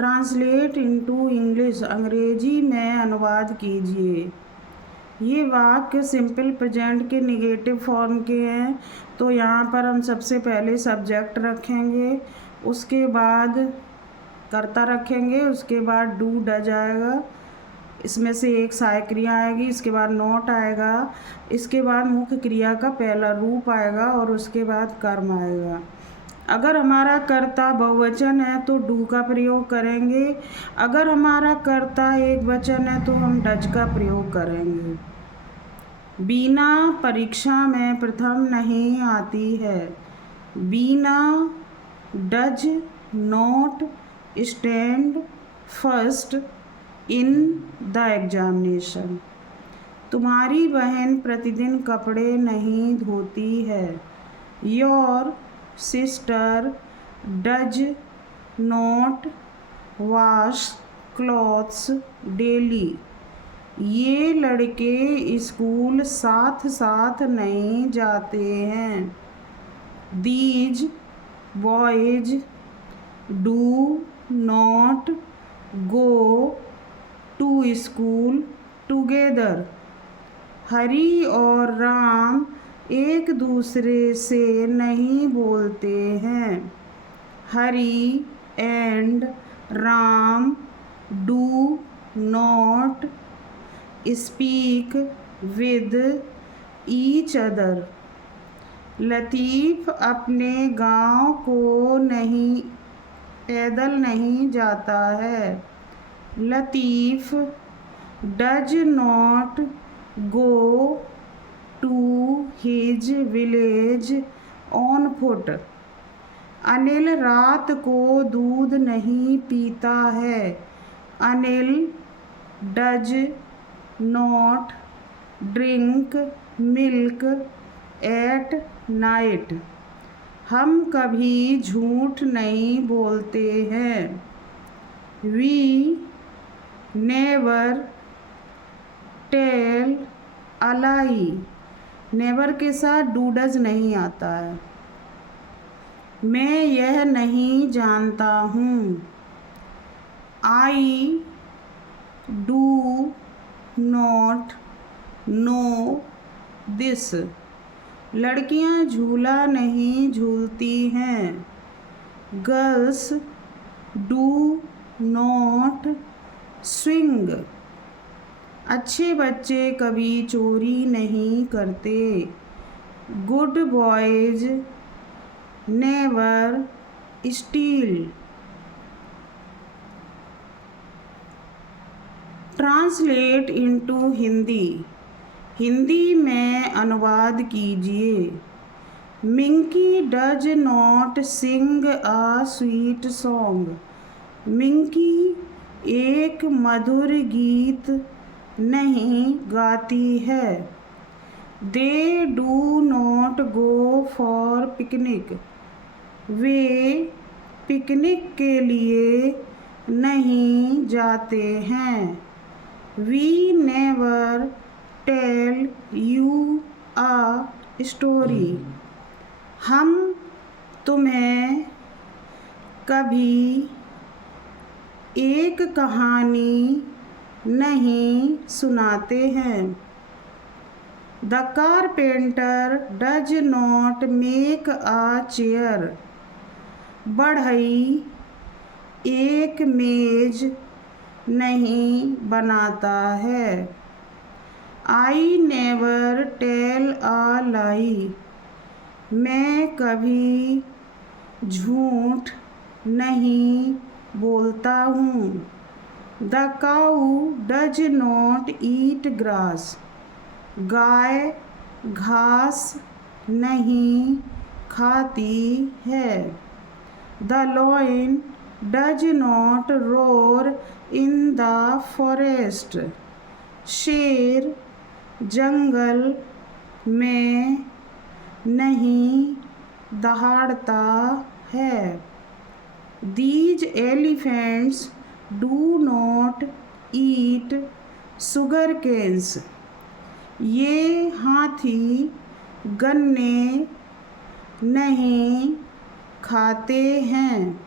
Translate into English, अंग्रेजी में अनुवाद कीजिए। ये वाक्य सिंपल प्रेजेंट के नेगेटिव फॉर्म के हैं, तो यहाँ पर हम सबसे पहले सब्जेक्ट रखेंगे, उसके बाद कर्ता रखेंगे, उसके बाद डू डज आएगा, इसमें से एक सहायक क्रिया आएगी, इसके बाद नॉट आएगा, इसके बाद मुख्य क्रिया का पहला रूप आएगा और उसके बाद कर्म आएगा। अगर हमारा कर्ता बहुवचन है तो डू का प्रयोग करेंगे, अगर हमारा कर्ता एक वचन है तो हम डज का प्रयोग करेंगे। बीना परीक्षा में प्रथम नहीं आती है। Beena does not stand first in the examination. तुम्हारी बहन प्रतिदिन कपड़े नहीं धोती है। Your sister does not wash clothes daily. ये लड़के स्कूल साथ साथ नहीं जाते हैं। These boys do not go to school together. Hari और राम एक दूसरे से नहीं बोलते हैं। Hari and Ram do not speak with each other. Latif अपने गांव को पैदल नहीं जाता है। Latif does not go to his village on foot. Anil रात को दूध नहीं पीता है। Anil does not drink milk at night. हम कभी झूठ नहीं बोलते हैं। We never tell a lie. Never के साथ डू डज नहीं आता है। मैं यह नहीं जानता हूँ। I do not know this. लड़कियाँ झूला नहीं झूलती हैं। Girls do not swing. अच्छे बच्चे कभी चोरी नहीं करते। Good boys never steal. Translate into Hindi, Hindi में अनुवाद कीजिए। Minki does not sing a sweet song. Minki एक मधुर गीत नहीं गाती है। They do not go for picnic. वे पिकनिक के लिए नहीं जाते हैं। We never tell you a story. हम तुम्हें कभी एक कहानी नहीं सुनाते हैं। The carpenter does not make a chair. बढ़ई एक मेज नहीं बनाता है। I never tell a lie. मैं कभी झूठ नहीं बोलता हूँ। The cow does not eat grass. गाय घास नहीं खाती है। The lion does not roar in the forest. शेर जंगल में नहीं दहाड़ता है। These elephants do not eat sugar canes. ये हाथी गन्ने नहीं खाते हैं।